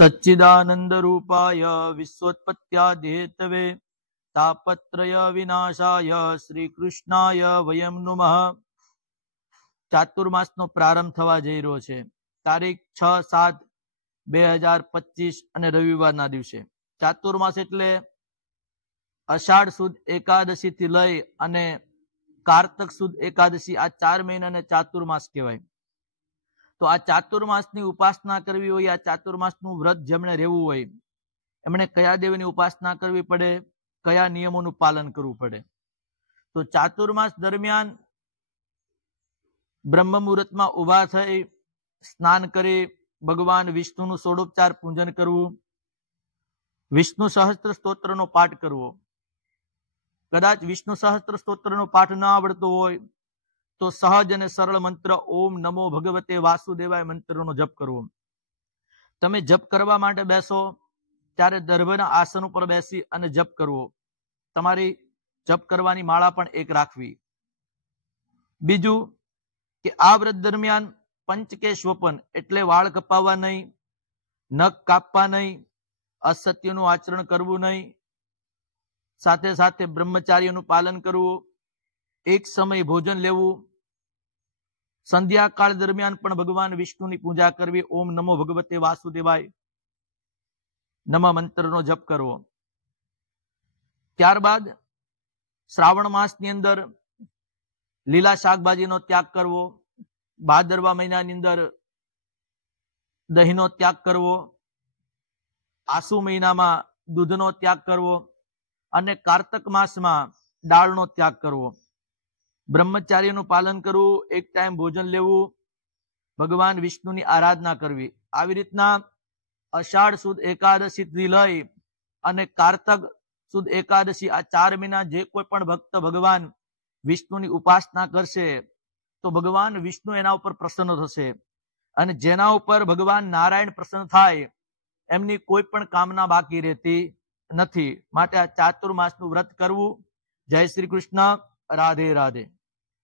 सच्चिदानंद रूपाय विश्वोत्पत्त्यादिहेतवे तापत्रय विनाशाय श्री कृष्णाय वयम नुमः। चातुर्मास नो प्रारंभ थवा जई रह्यो छे। तारीख 6/7/2025 અને રવિવારના દિવસે। ચાતુર્માસ એટલે અષાઢ સુદ એકાદશી થી લઈ અને કારતક સુદ એકાદશી આ 4 મહિનાને ચાતુર્માસ કહેવાય। તો આ ચાતુર્માસની ઉપાસના કરવી હોય, આ ચાતુર્માસનું વ્રત જેમણે રહેવું હોય એમણે કયા દેવની ઉપાસના કરવી પડે, કયા નિયમોનું પાલન કરવું પડે? તો ચાતુર્માસ દરમિયાન બ્રહ્મ મુહૂર્તમાં ઉભા થઈ સ્નાન કરી ભગવાન વિષ્ણુનું ષોડોપચાર પૂજન કરવું, વિષ્ણુ સહસ્ત્ર સ્તોત્રનો પાઠ કરવો। કદાચ વિષ્ણુ સહસ્ત્ર સ્તોત્રનો પાઠ ન આવડતો હોય તો સહજ અને સરળ મંત્ર ઓમ નમો ભગવતે વાસુદેવાય મંત્રનો જપ કરવો। તમે જપ કરવા માટે બેસો ત્યારે દર્ભના આસન ઉપર બેસી અને જપ કરવો। તમારી જપ કરવાની માળા પણ એક રાખવી। બીજું કે આ વ્રત દરમિયાન પંચકેશવપન એટલે વાળ કપાવવા નહીં, નખ કાપવા નહીં, અસત્યનું આચરણ કરવું નહીં, સાથે સાથે બ્રહ્મચાર્યનું પાલન કરવું, એક સમય ભોજન લેવું, સંધ્યાકાળ દરમિયાન પણ ભગવાન વિષ્ણુની પૂજા કરવી, ઓમ નમો ભગવતે વાસુદેવાય નમઃ મંત્રનો જપ કરવો। ત્યારબાદ શ્રાવણ માસની અંદર લીલા શાકભાજીનો ત્યાગ કરવો, ભાદરવા મહિનાની અંદર દહીંનો ત્યાગ કરવો, આસુ મહિનામાં દૂધનો ત્યાગ કરવો અને કારતક માસમાં દાળનો ત્યાગ કરવો। બ્રહ્મચાર્યનું પાલન કરવું, એક ટાઈમ ભોજન લેવું, ભગવાન વિષ્ણુની આરાધના કરવી। આવી રીતના અષાઢ સુદ એકાદશી થી લઈ અને કારતક સુદ એકાદશી આ 4 મહિના જે કોઈ પણ ભક્ત ભગવાન વિષ્ણુની ઉપાસના કરશે તો ભગવાન વિષ્ણુ એના ઉપર પ્રસન્ન થશે અને જેના ઉપર ભગવાન નારાયણ પ્રસન્ન થાય એમની કોઈ પણ કામના બાકી રહેતી નથી। માટે આ ચાતુર્માસનું વ્રત કરવું। જય શ્રી કૃષ્ણ, રાધે રાધે।